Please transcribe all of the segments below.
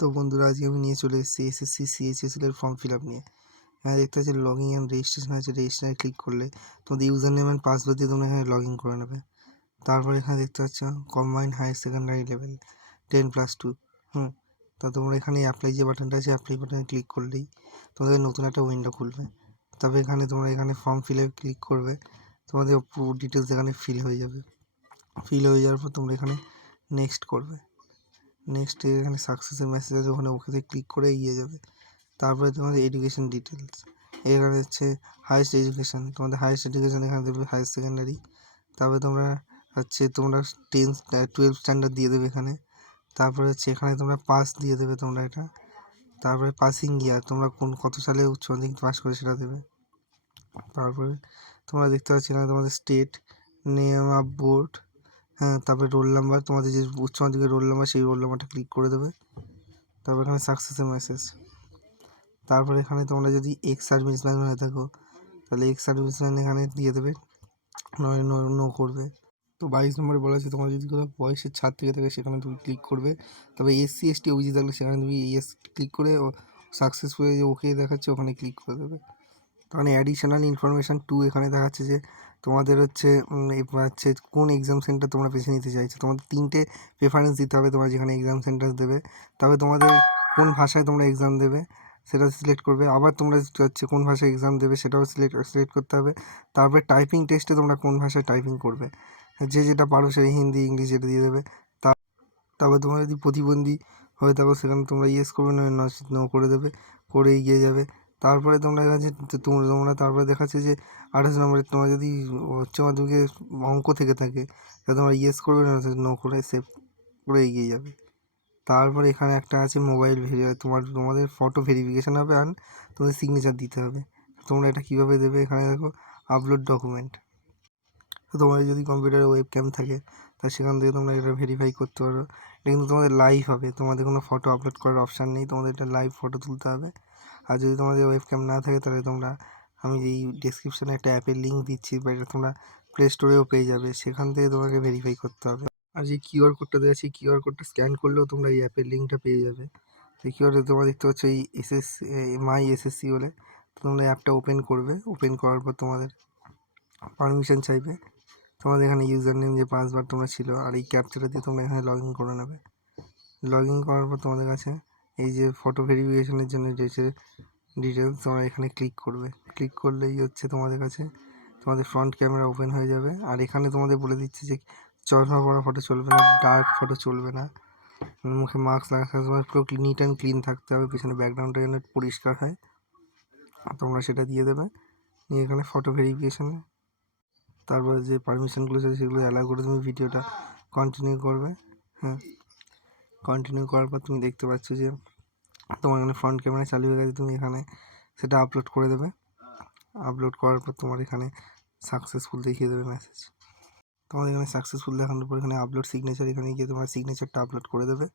তো বন্ধুরা, আজকে আমি নিয়ে চলে এসেছি এসএসসি সিএইচএসএল এর ফর্ম ফিল আপ নিয়ে। হ্যাঁ, দেখতে পাচ্ছি লগইন অ্যান্ড রেজিস্ট্রেশন আছে। রেজিস্ট্রেশনে ক্লিক করলে তোমাদের ইউজার নেম অ্যান্ড পাসওয়ার্ড দিয়ে তোমরা এখানে লগ ইন করে নেবে। তারপর এখানে দেখতে পাচ্ছ কম্বাইন্ড হায়ার সেকেন্ডারি লেভেল 10+2। তা তোমরা এখানে অ্যাপ্লাই যে বাটনটা আছে, অ্যাপ্লাই বাটনে ক্লিক করলেই তোমাদের নতুন একটা উইন্ডো খুলবে। তবে তোমরা এখানে ফর্ম ফিল আপে ক্লিক করবে, তোমাদের পুরো ডিটেলস এখানে ফিল হয়ে যাবে। ফিল হয়ে যাওয়ার পর তোমরা এখানে নেক্সট করবে। নেক্সট এখানে সাকসেসের মেসেজ আছে, ওখানে ওকেতে ক্লিক করে এগিয়ে যাবে। তারপরে তোমাদের এডুকেশন ডিটেলস, এখানে হচ্ছে হাইয়েস্ট এডুকেশন, তোমাদের হাইয়েস্ট এডুকেশন এখানে দেবে হায়ার সেকেন্ডারি। তারপরে তোমরা তোমরা 10-12 স্ট্যান্ডার্ড দিয়ে দেবে এখানে। তারপরে এখানে তোমরা পাস দিয়ে দেবে তোমরা এটা। তারপরে পাসিং ইয়ার, তোমরা কত সালে উচ্চ মাধ্যমিক পাস করে সেটা দেবে। তারপরে তোমরা দেখতে পাচ্ছ এখানে তোমাদের স্টেট, নেম অফ বোর্ড, তারপরে রোল নাম্বার, তোমাদের যে উচ্চ মাধ্যমিকের রোল নাম্বার, সেই রোল নাম্বারটা ক্লিক করে দেবে। তারপর এখানে সাকসেসের মেসেজ। তারপরে এখানে তোমরা যদি এক্স সার্ভিসম্যান হয়ে থাকো, তাহলে এক্স সার্ভিসম্যান এখানে দিয়ে দেবে, নয় নো করবে। তো 22 নম্বরে বলা আছে তোমার যদি কোনো বয়সের ছাড় থেকে থাকে সেখানে তুমি ক্লিক করবে। তবে এসসি এসটি ওবিসি থাকলে সেখানে তুমি ইয়েস ক্লিক করে সাকসেসফুল যে ওকে দেখাচ্ছে ওখানে ক্লিক করে দেবে। তাহলে অ্যাডিশনাল ইনফরমেশান 2 এখানে দেখাচ্ছে যে তোমাদের কোন এক্সাম সেন্টার তোমরা বেছে নিতে চাইছো। তোমাদের 3টে প্রেফারেন্স দিতে হবে তোমরা যেখানে এক্সাম সেন্টার দেবে। তবে তোমাদের কোন ভাষায় তোমরা এক্সাম দেবে সেটা সিলেক্ট করবে। আবার তোমরা কোন ভাষায় এক্সাম দেবে সেটাও সিলেক্ট করতে হবে। তারপরে টাইপিং টেস্টে তোমরা কোন ভাষায় টাইপিং করবে, যে যেটা পারো সেই হিন্দি ইংলিশ যেটা দিয়ে দেবে। তারপর তোমরা যদি প্রতিবন্ধী হয়ে থাকো সেখানে তোমরা ইয়েস করবে, নো করে দেবে, করে এগিয়ে যাবে। তারপরে তোমরা তারপরে দেখাচ্ছে যে 28 নম্বরে তোমরা যদি উচ্চ মাধ্যমিকে অঙ্ক থেকে থাকে তাহলে তোমরা ইয়েস করবে, নো করে সেভ করে এগিয়ে যাবে। তারপরে এখানে একটা আছে মোবাইল তোমাদের ফটো ভেরিফিকেশান হবে আর তোমাদের সিগনেচার দিতে হবে। তোমরা এটা কীভাবে দেবে, এখানে দেখো আপলোড ডকুমেন্ট। তো তোমাদের যদি কম্পিউটারে ওয়েব ক্যাম থাকে তা সেখান থেকে তোমরা এটা ভেরিফাই করতে পারো। এটা কিন্তু তোমাদের লাইভ হবে, তোমাদের কোনো ফটো আপলোড করার অপশান নেই, তোমাদের এটা লাইভ ফটো তুলতে হবে। আর যদি তোমাদের ওয়েব ক্যাম না থাকে তাহলে আমি এই ডেসক্রিপশানে একটা অ্যাপের লিঙ্ক দিচ্ছি, বা এটা তোমরা প্লে স্টোরেও পেয়ে যাবে, সেখান থেকে তোমাকে ভেরিফাই করতে হবে। আর যে কিউআর কোডটা দেওয়া আছে, কিউআর কোডটা স্ক্যান করলেও তোমরা এই অ্যাপের লিঙ্কটা পেয়ে যাবে। সেই কিউআরে তোমরা দেখতে পাচ্ছ এই মাই এসএসসি বলে, তোমরা অ্যাপটা ওপেন করবে। ওপেন করার পর তোমাদের পারমিশন চাইবে, তোমাদের এখানে ইউজার নেম যে 5 বার তোমরা ছিল আর এই ক্যাপচাটা দিয়ে তোমরা এখানে লগ ইন করে নেবে। লগ ইন করার পর তোমাদের কাছে এই যে ফটো ভেরিফিকেশনের জন্য যে ডিটেলস, তোমরা এখানে ক্লিক করবে। ক্লিক করলেই তোমাদের কাছে তোমাদের ফ্রন্ট ক্যামেরা ওপেন হয়ে যাবে। আর এখানে তোমাদের বলে দিচ্ছে যে চশমা পরা ফটো চলবে না, ডার্ক ফটো চলবে না, মুখে মাস্ক লাগা থাকতে হবে, পুরো নিট অ্যান্ড ক্লিন থাকতে হবে, পিছনে ব্যাকগ্রাউন্ডটা যেন পরিষ্কার হয়, তোমরা সেটা দিয়ে দেবে। নিয়ে এখানে ফটো ভেরিফিকেশানে তারপরে যে পারমিশনগুলো আছে সেগুলো অ্যালাউ করে তুমি ভিডিওটা কন্টিনিউ করবে। কন্টিনিউ করার পর তুমি দেখতে পাচ্ছ যে তোমার এখানে ফ্রন্ট ক্যামেরা চালু হয়ে গেছে, তুমি এখানে সেটা আপলোড করে দেবে। আপলোড করার পর তোমার এখানে সাকসেসফুল দেখিয়ে দেবে মেসেজ। তোমাদের এখানে সাকসেসফুল দেখানোর পর এখানে আপলোড সিগনেচার, এখানে গিয়ে তোমার সিগনেচারটা আপলোড করে দেবে।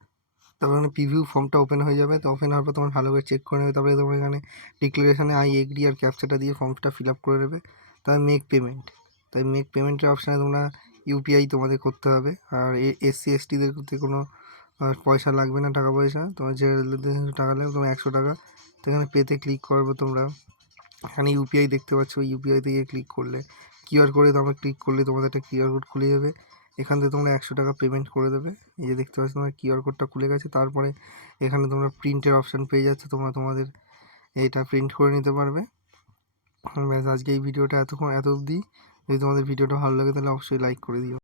তারপর এখানে প্রিভিউ ফর্মটা ওপেন হয়ে যাবে। তো ওপেন হওয়ার পর তোমার ভালো করে চেক করে নেবে। তারপরে তোমার এখানে ডিক্লারেশনে আই এগ্রি আর ক্যাপচাটা দিয়ে ফর্মটা ফিল আপ করে নেবে। তারপর মেক পেমেন্ট, তাই মেক পেমেন্টের অপশানে তোমরা ইউপিআই তোমাদের করতে হবে। আর এসসি এসটিদের কোনো পয়সা লাগবে না, টাকা পয়সা তোমার যে টাকা লাগবে তোমার 100 টাকা। তো এখানে পেতে ক্লিক করবে তোমরা, এখানে ইউপিআই দেখতে পাচ্ছ, ইউপিআই থেকে ক্লিক করলে কিউআর কোডে তোমরা ক্লিক করলে তোমাদের একটা কিউআর কোড খুলে যাবে। এখান থেকে তোমরা 100 টাকা পেমেন্ট করে দেবে। এই যে দেখতে পাচ্ছ তোমার কিউআর কোডটা খুলে গেছে। তারপরে এখানে তোমরা প্রিন্টের অপশান পেয়ে যাচ্ছে, তোমরা তোমাদের এটা প্রিন্ট করে নিতে পারবে। ব্যাস, আজকে এই ভিডিওটা এত অবধি। যদি তোমাদের ভিডিওটা ভালো লাগে তাহলে অবশ্যই লাইক করে দিও।